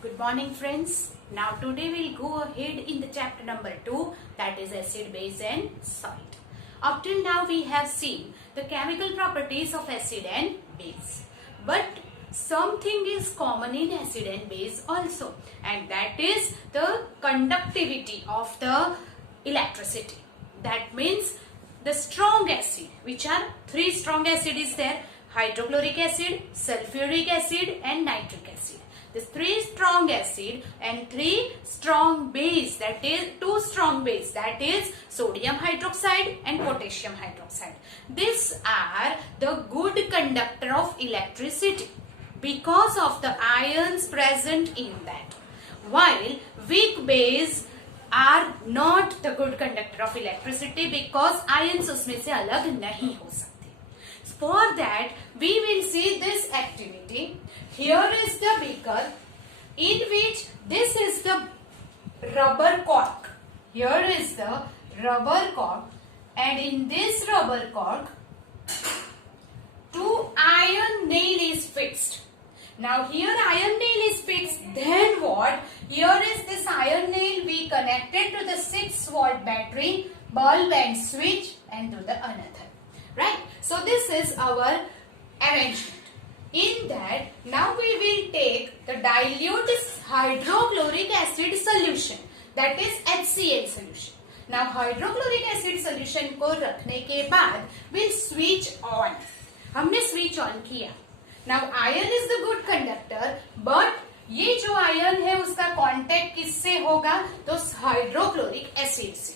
Good morning, friends. Now today we'll go ahead in the chapter number 2, that is acid, base and salt. Up till now we have seen the chemical properties of acid and base. But something is common in acid and base also, and that is the conductivity of the electricity. That means the strong acid, which are three strong acid is there: hydrochloric acid, sulfuric acid and nitric acid. These three strong acid and three strong base, that is two strong base, that is sodium hydroxide and potassium hydroxide. These are the good conductor of electricity because of the ions present in that, while weak base are not the good conductor of electricity because ions उसमें से अलग नहीं हो सकते. For that we will see this activity. Here is the beaker in which this is the rubber cork. Here is the rubber cork, and in this rubber cork 2 iron nail is fixed. Now here iron nail is fixed, then what? Here is this iron nail we connected to the 6-volt battery, bulb and switch, and to the another. Right? So this is our arrangement. In that, now we will take the dilute hydrochloric acid solution, that is HCl solution. Now hydrochloric acid solution को रखने के बाद we'll switch on. हमने switch on किया. Now iron is the good conductor, but ये जो iron है उसका contact किससे होगा? तो hydrochloric acid से.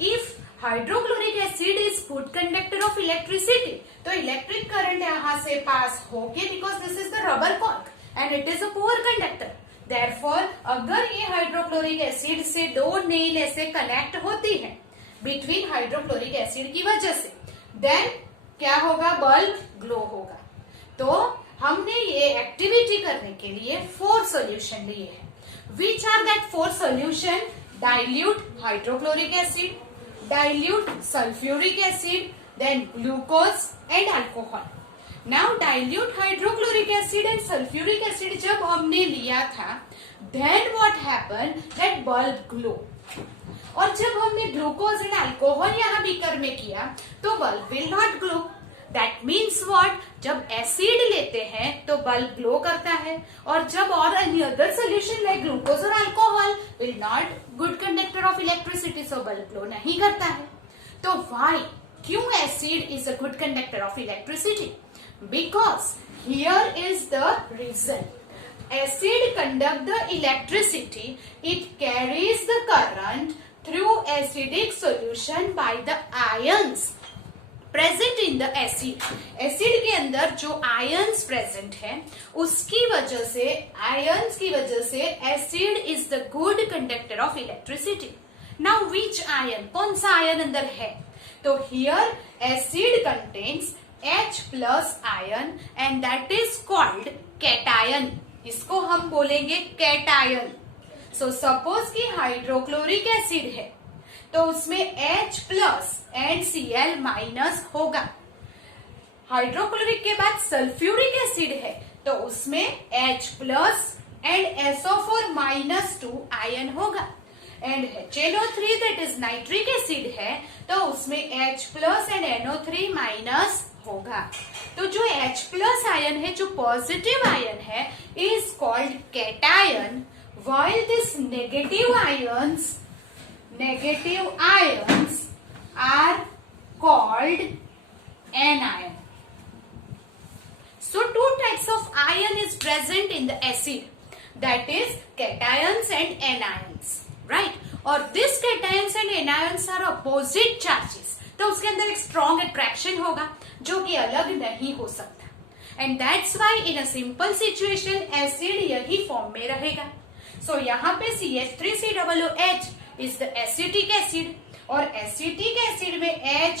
If hydrochloric acid is good conductor of electricity, तो इलेक्ट्रिक करंट यहाँ से पास होके, because this is the rubber cork and it is a poor conductor. Therefore, अगर ये हाइड्रोक्लोरिक एसिड से दो नेल ऐसे कनेक्ट होती है बिटवीन हाइड्रोक्लोरिक एसिड की वजह से, देन क्या होगा? बल्ब ग्लो होगा. तो हमने ये एक्टिविटी करने के लिए 4 सोल्यूशन लिए हैं. Which are that 4 solution? Dilute hydrochloric acid, dilute sulfuric acid, then glucose and alcohol. Now dilute hydrochloric acid and sulfuric acid जब हमने लिया था, then what happened? That bulb glow. और जब हमने glucose and alcohol यहाँ बीकर में किया, तो bulb will not glow. That means what? जब एसिड लेते हैं तो बल्ब ग्लो करता है, और जब और any other solution like glucose or alcohol will not good conductor of electricity, so bulb glow नहीं करता है. तो why? क्यों acid is a good conductor of electricity? Because here is the reason. Acid conduct the electricity. It carries the current through acidic solution by the ions present in the acid. Acid के अंदर जो ions present है उसकी वजह से, ions की वजह से acid is the good conductor of electricity. Now which ion, कौन सा आयन अंदर है? तो here acid contains H+ ion and that is called cation. इसको हम बोलेंगे कैटायन. सो सपोज कि हाइड्रोक्लोरिक एसिड है तो उसमें H+ एंड Cl- होगा. हाइड्रोक्लोरिक के बाद सल्फ्यूरिक एसिड है तो उसमें H+ एंड SO4- आयन होगा. And HNO3 that is nitric acid है तो उसमें H+ एंड NO3- होगा. तो जो H+ आयन है, जो पॉजिटिव आयन है, is called cation, while this negative ions are called anion. So 2 types of ion is present in the acid, that is cations and anions, right? और this cations and anions are opposite charges, तो उसके अंदर एक strong attraction होगा जो कि अलग नहीं हो सकता. And that's why in a simple situation acid यही फॉर्म में रहेगा. So यहाँ पे CH3COOH is the acetic acid, और एसिटिक एसिड में H+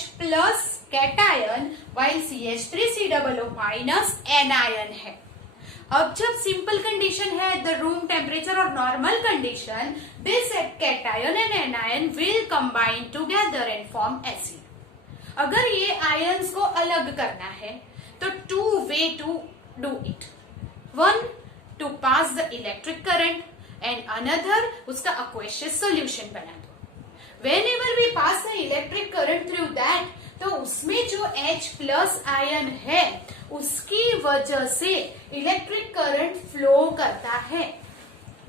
cation while CH3COO- anion है. अब जब सिंपल कंडीशन है, द रूम टेम्परेचर और normal condition, this cation and anion will combine together and form acid. अगर ये आयंस को अलग करना है तो 2 way to do it. 1, to pass the electric current and another उसका aqueous सॉल्यूशन बना दो. Whenever we pass the electric current through that, तो उसमें जो H प्लस आयन है उसकी वजह से इलेक्ट्रिक करंट फ्लो करता है.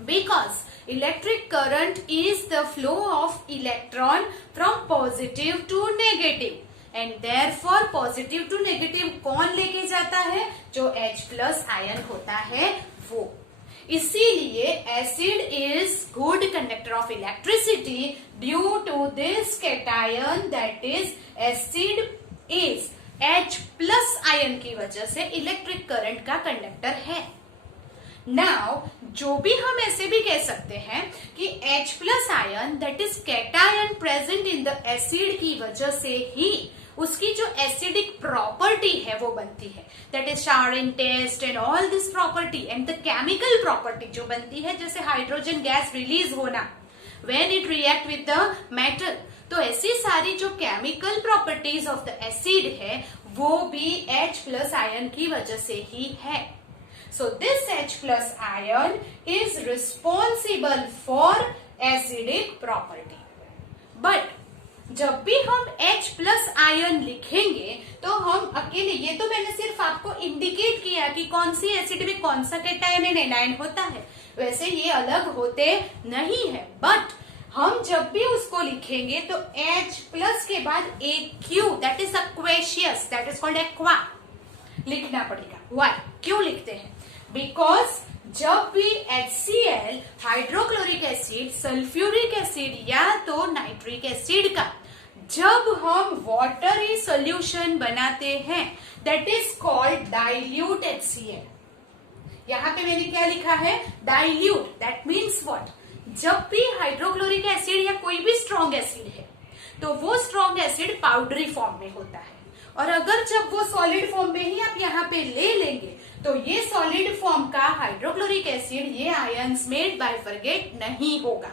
Because electric current is the flow of electron from positive to negative. And therefore positive to negative कौन लेके जाता है? जो H प्लस आयन होता है वो. इसीलिए acid is good conductor of electricity due to this cation, that is acid is H plus ion की वजह से इलेक्ट्रिक करंट का कंडक्टर है. नाउ जो भी हम ऐसे भी कह सकते हैं कि H plus ion that is cation present in the acid की वजह से ही उसकी जो एसिडिक प्रॉपर्टी है वो बनती है. दैट इज शारिन taste and all this property and the chemical property जो बनती है, जैसे हाइड्रोजन गैस रिलीज होना when it react with the metal. तो ऐसी सारी जो chemical properties of the acid है वो भी H प्लस आयन की वजह से ही है. So this H plus ion is responsible for acidic property. But जब भी हम H प्लस आयन लिखेंगे तो हम अकेले, ये तो मैंने सिर्फ आपको इंडिकेट किया कि कौन सी एसिड में कौन सा कैटायन एंड एनायन होता है, वैसे ये अलग होते नहीं है. बट हम जब भी उसको लिखेंगे तो H प्लस के बाद एक Q that is aqueous, that is called aqua लिखना पड़ेगा. व्हाई, क्यों लिखते हैं? बिकॉज जब भी HCl hydrochloric acid, sulphuric acid या तो नाइट्रिक एसिड का जब हम वाटरी सॉल्यूशन बनाते हैं that is called dilute HCl. यहां पे मैंने क्या लिखा है? डाइल्यूट. That means what? जब भी हाइड्रोक्लोरिक एसिड या कोई भी स्ट्रॉन्ग एसिड है तो वो स्ट्रॉन्ग एसिड पाउडरी फॉर्म में होता है, और अगर जब वो सॉलिड फॉर्म में ही आप यहाँ पे ले लेंगे तो ये सॉलिड फॉर्म का हाइड्रोक्लोरिक एसिड ये आयंस में बाइफरगेट नहीं होगा,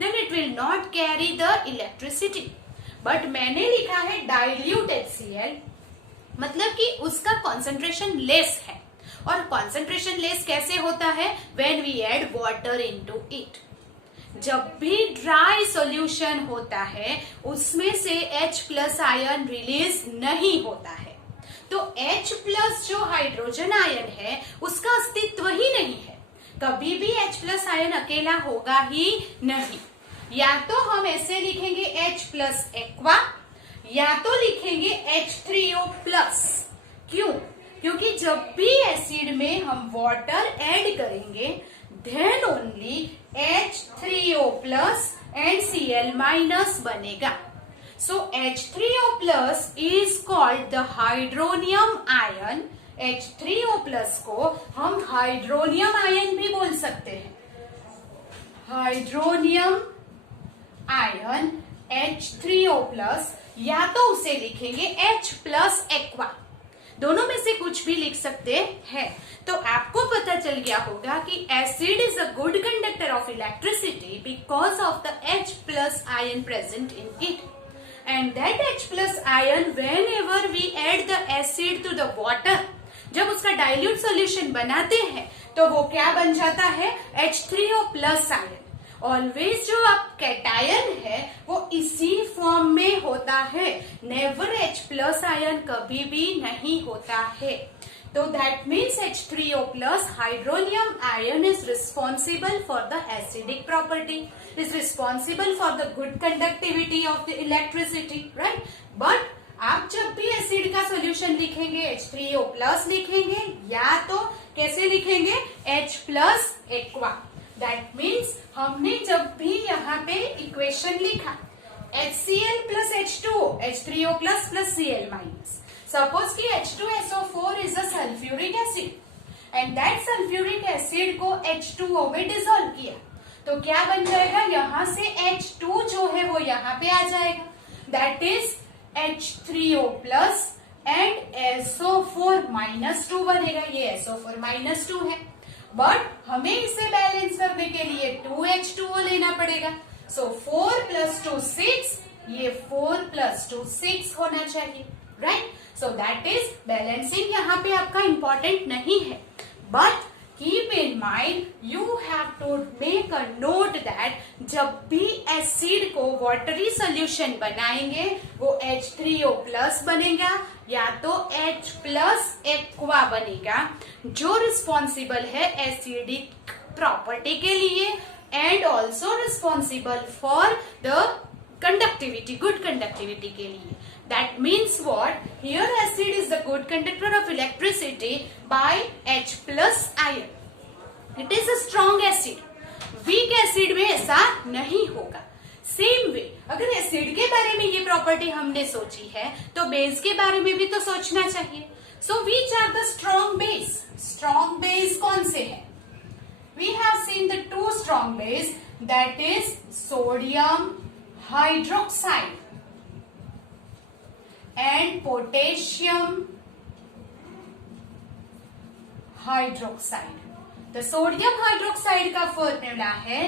then it will not carry the electricity. But मैंने लिखा है डाइल्यूट HCl, मतलब कि उसका कॉन्सेंट्रेशन लेस है. और कॉन्सेंट्रेशन लेस कैसे होता है? When we add water into it. जब भी ड्राई सॉल्यूशन होता है उसमें से H प्लस आयन रिलीज नहीं होता है, तो H प्लस जो हाइड्रोजन आयन है उसका अस्तित्व ही नहीं है. कभी भी H प्लस आयन अकेला होगा ही नहीं. या तो हम ऐसे लिखेंगे H प्लस एक्वा, या तो लिखेंगे H3O प्लस. क्यों? क्योंकि जब भी एसिड में हम वाटर ऐड करेंगे then only H3O plus and Cl minus बनेगा. So H3O plus is called the hydronium ion. H3O plus को हम हाइड्रोनियम आयन भी बोल सकते हैं. हाइड्रोनियम आयन H3O plus, या तो उसे लिखेंगे H प्लस एक्वा. दोनों में से कुछ भी लिख सकते हैं. तो आपको पता चल गया होगा कि acid is a good conductor of electricity because of the H plus ion present in it. And that H plus ion whenever we add the acid to the water, जब उसका डाइल्यूट सॉल्यूशन बनाते हैं तो वो क्या बन जाता है? H3O plus ion. ऑलवेज जो आप कैटायन है वो इसी फॉर्म में होता है, नेवर H प्लस आयन कभी भी नहीं होता है. So that means H3O plus hydronium ion is responsible for the acidic property, is responsible for the good conductivity of the electricity, right? But आप जब भी एसिड का सॉल्यूशन लिखेंगे H3O plus लिखेंगे, या तो कैसे लिखेंगे? H plus aqua. That means हमने जब भी यहाँ पे इक्वेशन लिखा HCl plus H2O, H3O plus plus Cl minus. Suppose कि H2SO4 is a sulphuric acid and that sulphuric acid को H2O में डिसॉल्व किया तो क्या बन जाएगा? यहाँ से H2 जो है वो यहाँ पे आ जाएगा, that is H3O plus and SO4 minus 2 बनेगा. ये SO4 माइनस 2 है, बट हमें इसे बैलेंस करने के लिए 2H2O लेना पड़ेगा. सो 4 प्लस 2 6, ये 4 प्लस 2 6 होना चाहिए, right? So that is balancing. यहाँ पे आपका इंपॉर्टेंट नहीं है, but keep in mind, you have to make a note that जब भी एसिड को वाटरी सोल्यूशन बनाएंगे वो H3O प्लस बनेगा या तो H प्लस एक्वा बनेगा, जो रिस्पॉन्सिबल है एसिडिक प्रॉपर्टी के लिए and also responsible for the conductivity, good conductivity के लिए. That means what? Here acid is the good conductor of electricity by H plus ion. It is a strong acid. Weak acid में ऐसा नहीं होगा. Same way, अगर acid के बारे में ये प्रॉपर्टी हमने सोची है तो बेस के बारे में भी तो सोचना चाहिए. So which are the strong base? Strong base कौन से है? We have seen the two strong base, that is sodium hydroxide and potassium hydroxide. The sodium hydroxide का फॉर्मूला है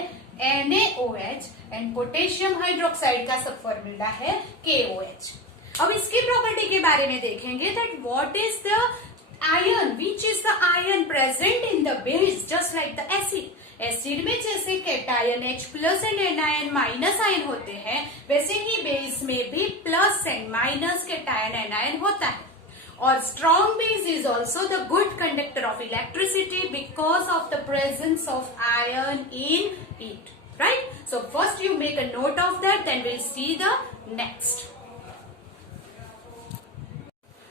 NaOH and potassium hydroxide का सब फॉर्मूला है KOH. अब इसकी प्रॉपर्टी के बारे में देखेंगे that what is the ion, which is the ion present in the base just like the acid. Acid में जैसे cation H plus and anion minus ion होते हैं, वैसे ही बेस में भी plus and minus cation anion होता है. और strong base is also the good conductor of electricity because of the presence of ion in it. Right? So first you make a note of that, then will see the next.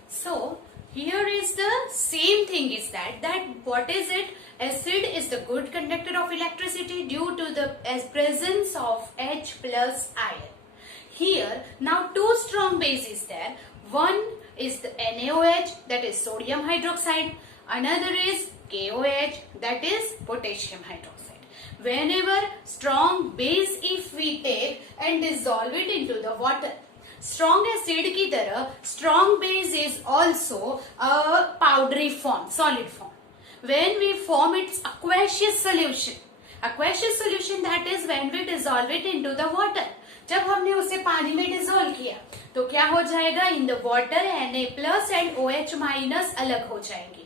So here is the same thing is that what is it? Acid is the good conductor of electricity due to the presence of H plus ion. Here now two strong bases there. One is the NaOH, that is sodium hydroxide. Another is KOH, that is potassium hydroxide. Whenever strong base if we take and dissolve it into the water, strong acid की तरह strong base is also a powdery form, solid form. When we form its aqueous solution that is when we dissolve it into the water. जब हमने उसे पानी में dissolve किया तो क्या हो जाएगा? इन the water Na plus and OH minus अलग हो जाएंगे.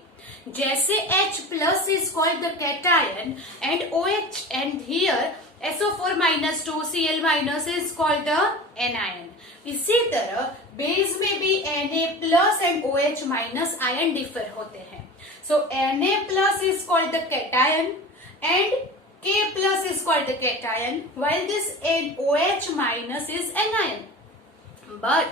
जैसे H plus is called the cation and OH and here SO4 minus 2 Cl minus is called the anion. इसी तरह बेस में भी Na plus and OH minus ion differ होते हैं. So Na plus is called the cation and K plus is called the cation, while this OH minus is anion. But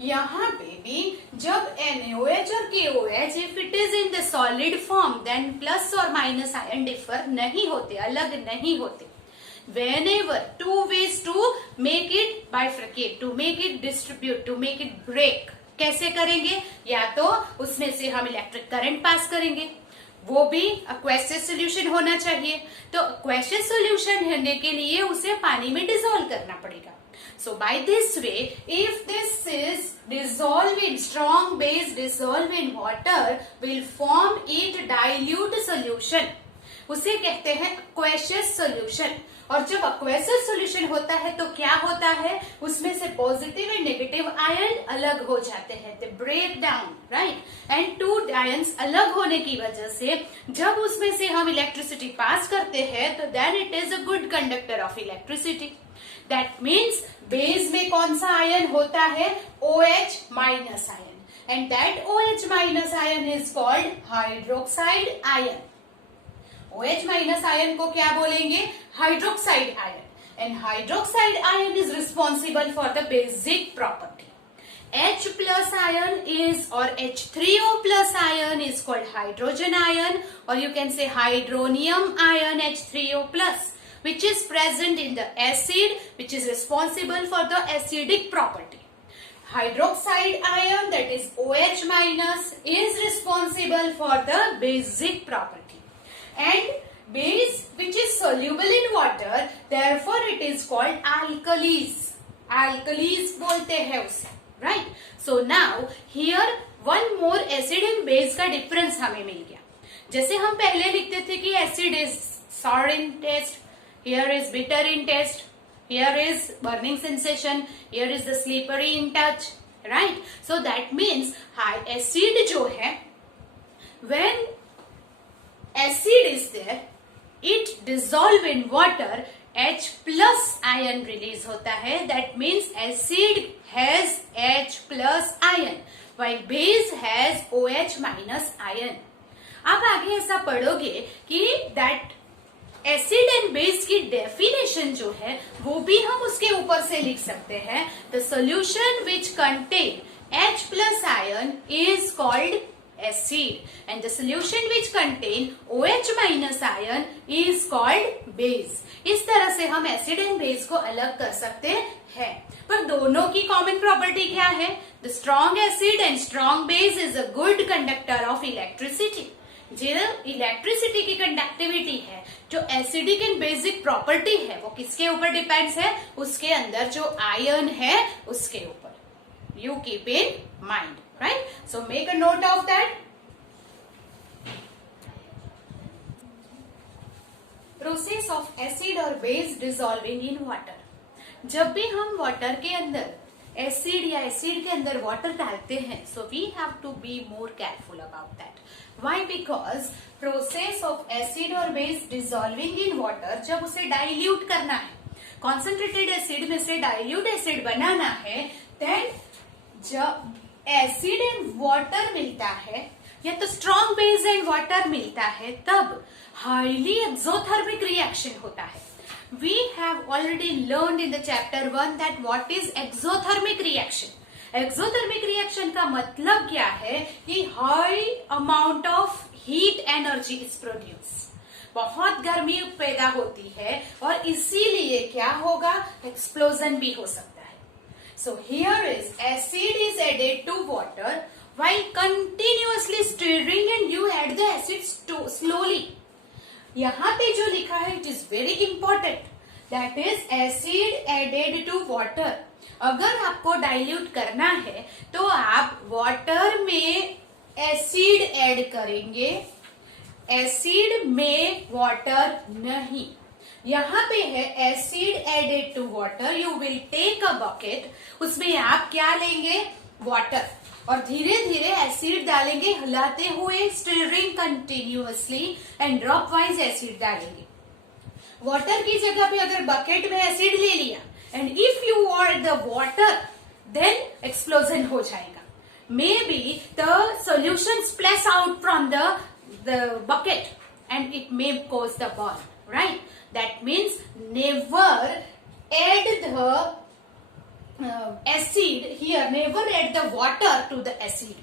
यहाँ पे भी जब NaOH और KOH if it is in the solid form then plus और minus ion differ नहीं होते, अलग नहीं होते. Whenever two ways to make it bifurcate, to make it distribute, to make it break, कैसे करेंगे? या तो उसमें से हम इलेक्ट्रिक करंट पास करेंगे, वो भी aqueous सोल्यूशन होना चाहिए. तो aqueous सोल्यूशन होने के लिए उसे पानी में डिसॉल्व करना पड़ेगा. So by this way, if this is dissolved in strong base dissolved in water, will form it dilute solution. उसे कहते हैं aqueous solution. और जब aqueous solution होता है तो क्या होता है? उसमें से पॉजिटिव एंड नेगेटिव आयन अलग हो जाते हैं, they break down, right? And two ions अलग होने की वजह से जब उसमें से हम इलेक्ट्रिसिटी पास करते हैं तो then it is a good conductor of electricity. That means base में कौन सा आयन होता है? OH minus ion, and that OH minus ion is called hydroxide ion. OH minus ion को क्या बोलेंगे? Hydroxide ion. And hydroxide ion is responsible for the basic property. H plus ion is or H3O plus ion is called hydrogen ion, or you can say hydronium ion H3O plus, which is present in the acid, which is responsible for the acidic property. Hydroxide ion, that is OH minus, is responsible for the basic property. And base which is soluble in water, therefore it is called alkalis. Alkalis बोलते हैं उसे, right? So now here one more acid and base का difference हमें मिल गया. जैसे हम पहले लिखते थे कि acid is sour in taste, here is bitter in taste, here is burning sensation, here is the slippery in touch, right? So that means high acid जो है when acid is there, it dissolve in water, H plus ion release होता है. That means acid has H plus ion while base has OH minus ion. आप आगे ऐसा पढ़ोगे कि that acid and base की डेफिनेशन जो है वो भी हम उसके ऊपर से लिख सकते हैं. The solution which contain H plus ion is called acid and the solution which contain OH minus ion is called base. इस तरह से हम एसिड एंड बेस को अलग कर सकते हैं. पर दोनों की कॉमन प्रॉपर्टी क्या है? The strong acid and strong base is a good conductor of electricity. जो इलेक्ट्रिसिटी की कंडक्टिविटी है, जो एसिडिक एंड बेसिक प्रॉपर्टी है, वो किसके ऊपर डिपेंड्स है? उसके अंदर जो आयन है उसके ऊपर. You keep in mind, right? So make a note of that. Process of acid और बेस डिसॉल्विंग इन वाटर. जब भी हम वाटर के अंदर एसिड या एसिड के अंदर वाटर डालते हैं, so we have to be more careful about that. Why? Because process of acid or base dissolving in water, जब उसे डाइल्यूट करना है, कॉन्सेंट्रेटेड एसिड में से डाइल्यूट एसिड बनाना है, देन जब एसिड एंड वाटर मिलता है या तो स्ट्रॉन्ग बेस एंड वाटर मिलता है, तब हाईली एक्सोथर्मिक रिएक्शन होता है. We have already learned in the chapter 1 that what is exothermic reaction. Exothermic reaction का मतलब क्या है? कि high amount of heat energy is produce. बहुत गर्मी पैदा होती है और इसीलिए क्या होगा? एक्सप्लोजन भी हो सकता है. So here is acid is added to water while continuously stirring and you add the acid slowly. यहाँ पे जो लिखा है it is very important. That is acid added to water. अगर आपको डाइल्यूट करना है तो आप वाटर में एसिड ऐड करेंगे, एसिड में वाटर नहीं. यहाँ पे है acid added to water. You will take a bucket, उसमें आप क्या लेंगे? वाटर, और धीरे धीरे एसिड डालेंगे हिलाते हुए, stirring continuously and drop wise acid डालेंगे. वाटर की जगह पे अगर बकेट में एसिड ले लिया and if you add the water, then explosion हो जाएगा. Maybe the solution splash out from the bucket and it may cause the burn, right? That means never add the acid here, never add the water to the acid.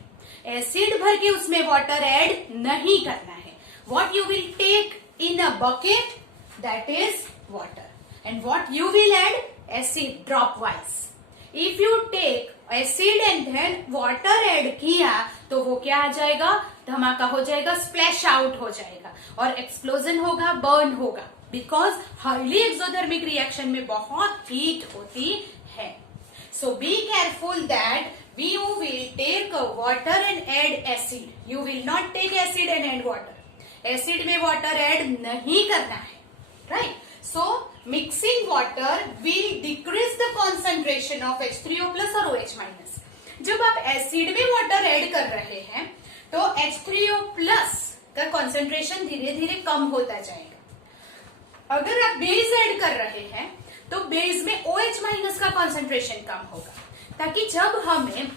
Acid भर के उसमें water add नहीं करना है. What you will take in a bucket, that is water, and what you will add? Acid drop wise. If you take acid and then water add किया तो वो क्या आ जाएगा? धमाका हो जाएगा, splash out हो जाएगा और explosion होगा, burn होगा. Because highly exothermic reaction में बहुत heat होती है. So be careful that you will take a water and add acid. You will not take acid and add water. Acid में water add नहीं करना है, right? So mixing water will decrease the concentration of H3O plus और OH minus. जब आप acid में water add कर रहे हैं तो H3O plus का concentration धीरे धीरे कम होता जाएगा. अगर आप बेस ऐड कर रहे हैं तो बेस में OH minus का concentration कम होगा, ताकि जब हमें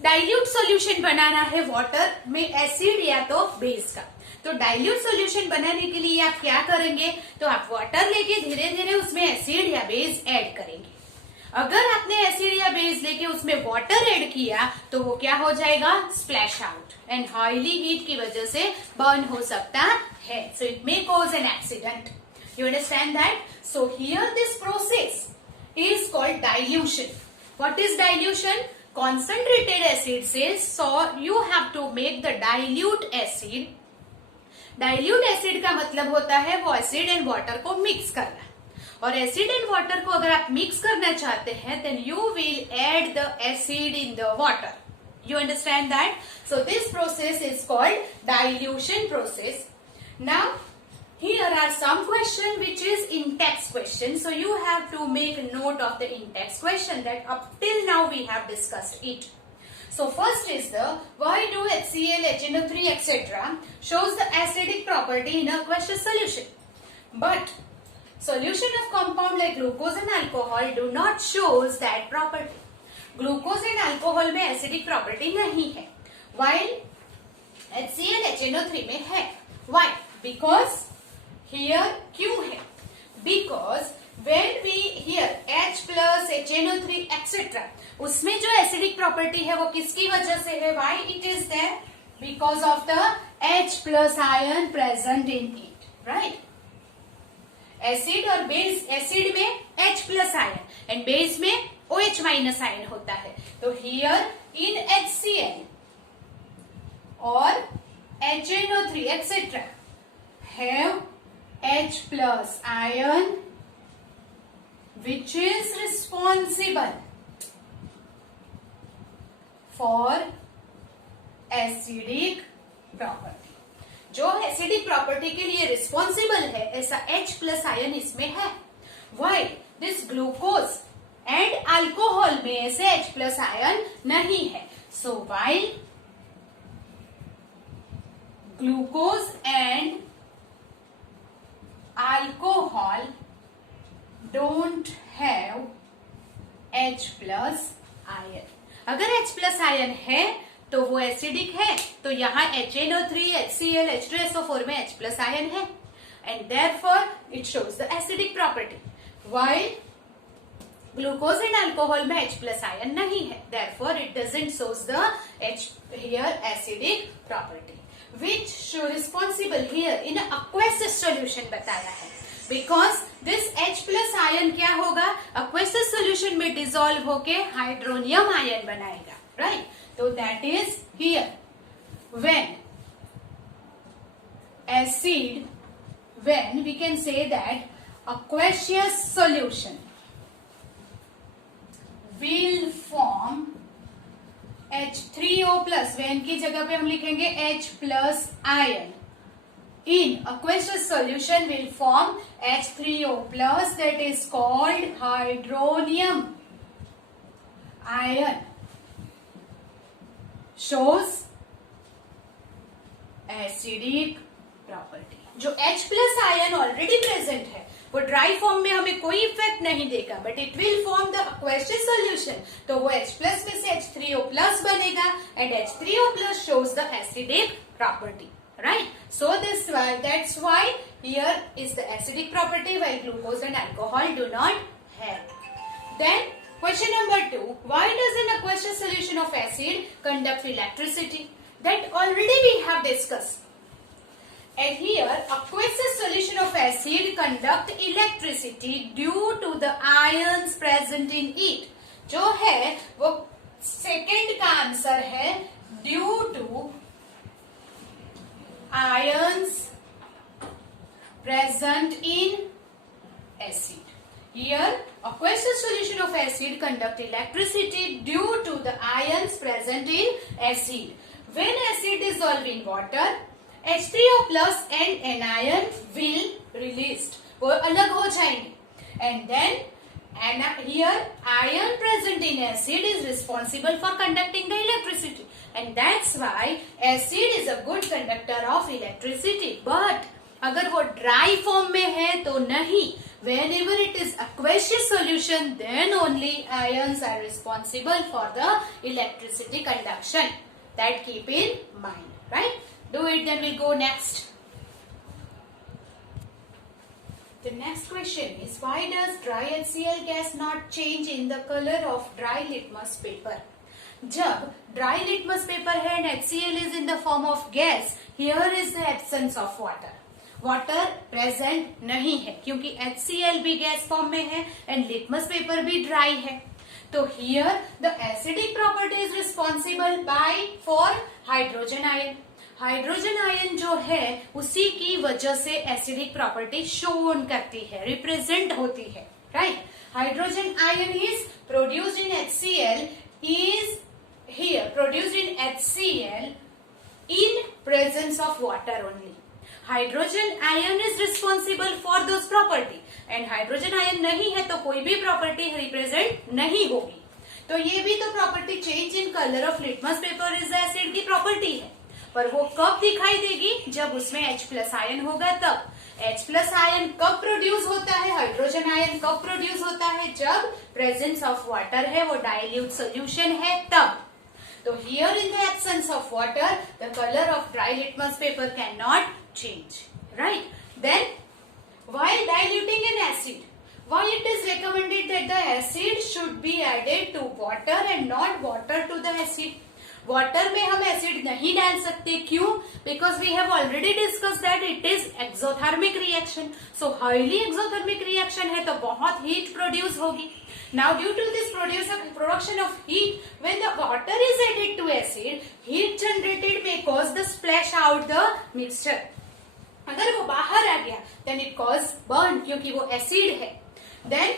डाइल्यूट सॉल्यूशन बनाना है वाटर में एसिड या तो बेस का, तो डाइल्यूट सॉल्यूशन बनाने के लिए आप क्या करेंगे? तो आप वाटर लेके धीरे धीरे उसमें एसिड या बेस ऐड करेंगे. अगर आपने एसिड या बेस लेके उसमें वाटर ऐड किया तो वो क्या हो जाएगा? Splash out and highly heat की वजह से बर्न हो सकता है. So it may cause an accident. You understand that? So here this process is called dilution. What is dilution? Concentrated acid says, so you have to make the dilute acid. Dilute acid का मतलब होता है वो acid and water को mix करना. और acid and water को अगर आप मिक्स करना चाहते हैं then you will add the acid in the water. You understand that? So this process is called dilution process. Now here are some question which is in text question, so you have to make note of the in text question that up till now we have discussed it. So first is the why do HCl, HNO3 etc. shows the acidic property in aqueous solution, but solution of compound like glucose and alcohol do not shows that property. Glucose and alcohol में acidic property नहीं है, while HCl, HNO3 में है. Why? Because here क्यों है? Because when we here H plus HNO3 etc. उसमें जो acidic property है वो किसकी वजह से है? Why it is there? Because of the H plus ion present in it, right? Acid और बेस, एसिड में H plus ion and base में OH minus ion होता है. तो here in HCl और HNO3 etc. have H plus ion which is responsible for acidic property. जो acidic property के लिए रिस्पॉन्सिबल है ऐसा H प्लस आयन इसमें है. Why? This glucose and alcohol में ऐसे H प्लस आयन नहीं है. सो while glucose and alcohol don't have H plus ion. अगर H plus ion है तो वो एसिडिक है, तो यहाँ HNO3, HCl, H2SO4 में H plus ion है and therefore it shows the acidic property. While glucose and alcohol में H plus ion नहीं है, therefore it doesn't shows the H here acidic property. Which show responsible here in aqueous solution बताया है. Because this H plus ion क्या होगा? aqueous solution में dissolve होके hydronium ion बनाएगा, right? So that is here when acid, when we can say that aqueous solution will form H3O plus, when की जगह पे हम लिखेंगे H plus ion. In aqueous solution will form H3O plus, that is called hydronium ion. Shows acidic property. जो H plus ion already present है वो dry form में हमें कोई इफेक्ट नहीं देगा, but it will form the aqueous solution. तो वो H plus में से H3O plus बनेगा and H3O plus shows the acidic property, right? So this that's why here is the acidic property while glucose and alcohol do not have. Then question number 2, why does an aqueous solution of acid conduct electricity? That already we have discussed. And here aqueous solution of acid conduct electricity due to the ions present in it. जो है वो second का answer है, due to ions present in acid. Here aqueous solution of acid conduct electricity due to the ions present in acid. When acid dissolve in water, H3O plus and anion will released. वो अलग हो जाएंगे. And then here ion present in acid is responsible for conducting the electricity. And that's why acid is a good conductor of electricity. But अगर वो dry form में है तो नहीं. Whenever it is aqueous solution, then only ions are responsible for the electricity conduction. That keep in mind, right? Do it, then we'll go next. The next question is, why does dry HCl gas not change in the color of dry litmus paper? जब dry litmus paper है and HCl is in the form of gas, here is the absence of water. Water present नहीं है क्योंकि HCl भी gas form में है and litmus paper भी dry है. तो here the acidic property is responsible by for hydrogen ion. Hydrogen ion जो है उसी की वजह से एसिडिक प्रॉपर्टी शोन करती है, रिप्रेजेंट होती है, right? Hydrogen ion is produced in HCl, is here produced in HCl in presence of water only. Hydrogen ion is responsible for those property and hydrogen ion नहीं है तो कोई भी property represent नहीं होगी. तो ये भी तो property change in colour of litmus paper is acid की प्रॉपर्टी है, पर वो कब दिखाई देगी, जब उसमें H प्लस आयन होगा तब। H प्लस आयन कब प्रोड्यूस होता है, हाइड्रोजन आयन कब प्रोड्यूस होता है, जब प्रेजेंस ऑफ वाटर है, वो डाइल्यूट सोल्यूशन है तब। तो here in the absence of water the colour of dry litmus paper can not change, right. Then while diluting an acid, why it is recommended that the acid should be added to water and not water to the acid? Water में हम acid नहीं डाल सकते, क्यों? Because we have already discuss that it is exothermic reaction. So highly exothermic reaction है तो बहुत heat produce होगी। Now due to this production of heat, when the water is added to acid, heat generated may cause the splash out the mixture. अगर वो बाहर आ गया then it cause burn, क्योंकि वो एसिड है। देन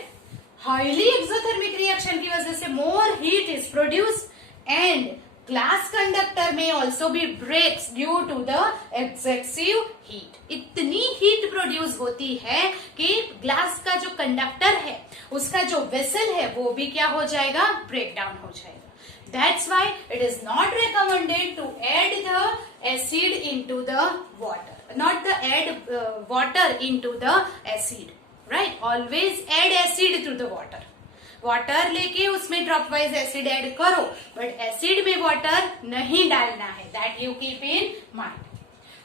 हाईली एक्सोथर्मिक रिएक्शन की वजह से more heat is produce and glass conductor में ऑल्सो भी breaks due to the excessive heat. इतनी हीट प्रोड्यूस होती है कि ग्लास का जो कंडक्टर है, उसका जो वेसल है, वो भी क्या हो जाएगा, ब्रेक डाउन हो जाएगा। That's why it is not recommended to add the acid into the water, not the add water into the acid, right? Always add acid to the water. Water लेके उसमें ड्रॉप वाइज एसिड ऐड करो, but acid में water नहीं डालना है, that you keep in mind.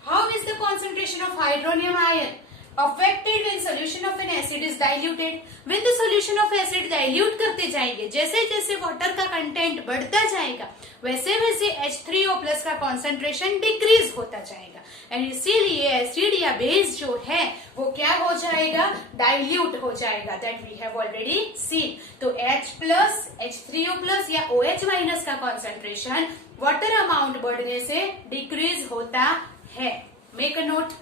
How is the concentration of hydronium ion affected when solution of an acid is diluted? When the solution of acid dilute करते जाएंगे, जैसे जैसे water का कंटेंट बढ़ता जाएगा, वैसे वैसे H3O+ का कॉन्सेंट्रेशन डिक्रीज होता जाएगा, एंड इसीलिए एसिड या बेस जो है वो क्या हो जाएगा, डाइल्यूट हो जाएगा। That we have already seen. तो H+, H3O+ या OH- का कॉन्सेंट्रेशन वाटर अमाउंट बढ़ने से डिक्रीज होता है। Make a note.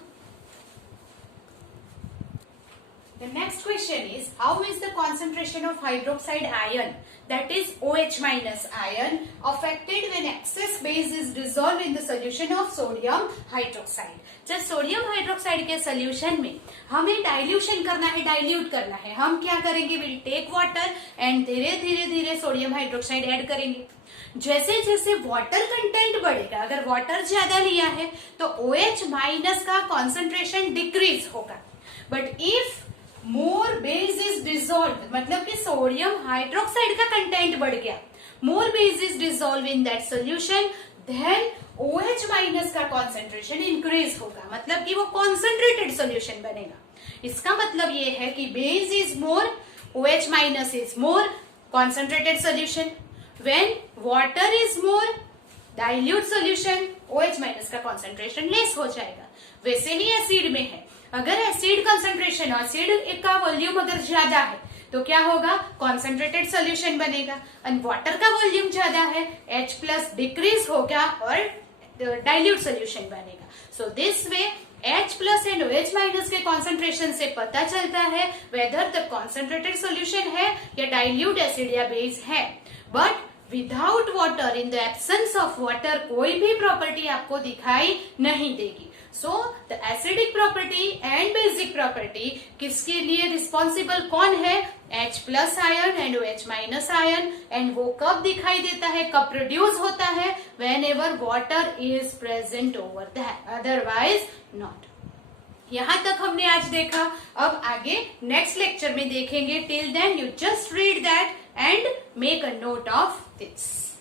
The next question is, how is the concentration of hydroxide ion, that is OH- ion, affected when excess base is dissolved in the solution of sodium hydroxide? जब sodium hydroxide के solution में हमें dilution करना है, dilute करना है, हम क्या करेंगे, विल टेक वाटर एंड धीरे धीरे धीरे सोडियम हाइड्रोक्साइड ऐड करेंगे। जैसे जैसे वाटर कंटेंट बढ़ेगा, अगर वाटर ज्यादा लिया है तो OH- का कॉन्सेंट्रेशन डिक्रीज होगा, but if more base is dissolve, मतलब कि सोडियम हाइड्रोक्साइड का कंटेंट बढ़ गया, more base is dissolve in that solution, then OH- का कॉन्सेंट्रेशन इंक्रीज होगा, मतलब कि वो कॉन्सेंट्रेटेड सोल्यूशन बनेगा। इसका मतलब ये है कि base is more, OH- is more, concentrated solution. When water is more, dilute solution, OH- का कॉन्सेंट्रेशन लेस हो जाएगा। वैसे ही एसिड में है, अगर एसिड कंसंट्रेशन, एसिड का वॉल्यूम अगर ज्यादा है तो क्या होगा, कॉन्सेंट्रेटेड सोल्यूशन बनेगा, और वाटर का वॉल्यूम ज्यादा है, H+ डिक्रीज होगा और डाइल्यूट सोल्यूशन बनेगा। So this way H+ and OH- के कॉन्सेंट्रेशन से पता चलता है वेदर द कॉन्सेंट्रेटेड सोल्यूशन है या डाइल्यूट एसिड या बेस है। But without water, in the absence of water, कोई भी प्रॉपर्टी आपको दिखाई नहीं देगी। So the acidic property and basic property किसके लिए रिस्पॉन्सिबल कौन है, H+ ion and OH- ion, and वो कब दिखाई देता है, कब प्रोड्यूस होता है, when ever water is present over that, otherwise not. यहां तक हमने आज देखा, अब आगे नेक्स्ट लेक्चर में देखेंगे। Till then you just read that and make a note of this.